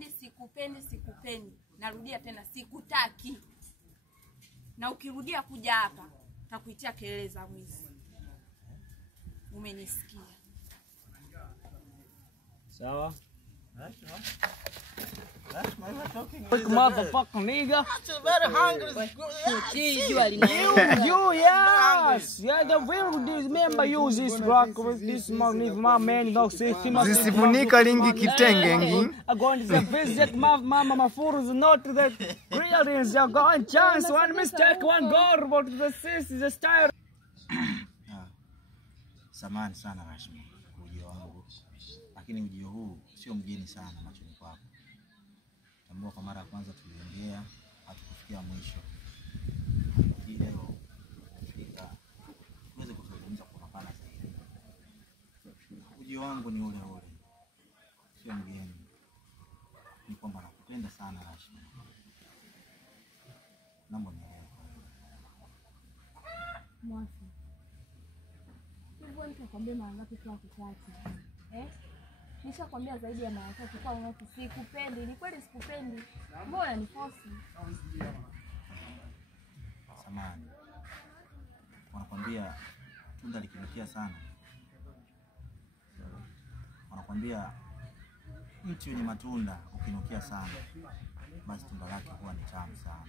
sikupendi. Narudia tena, sikutaki. Na ukirudia kuja hapa, takuitia kelele za mwizi. Umenisikia? Sawa? That's my talking. Motherfucking nigga. I'm very hungry. You, yes. Yeah, the real member use this rock with this my man dog system. Zisifunika lingi kitenge ngi. I'm going to visit my mama Mafuru is not to the real you got chance, one mistake, one goal, but the sis is a style. Samahani sana Rashma kwa ujio wangu. Lakini ujio huu sio mgeni sana machoni kwako. Tambua kwa mara ya kwanza tuliongea hatukufikia mwisho. Leo kufika tuweze kuzungumza kwa mapana zaidi. Ujio wangu ni ule ule. Sio mgeni. Ni kwamba nakupenda sana Rashma. Naomba nielewe. Mwafi. Hivyo nitakwambia mara ngapi kwa kutaki? Nishakwambia zaidi ya mara tatu kwa mwafi sikupendi. Ni kweli sikupendi. Mbona ni force? Samahani. Wanakwambia tunda likinukia sana. Wanakwambia mti wenye matunda ukinukia sana, basi tunda lake huwa ni tamu sana.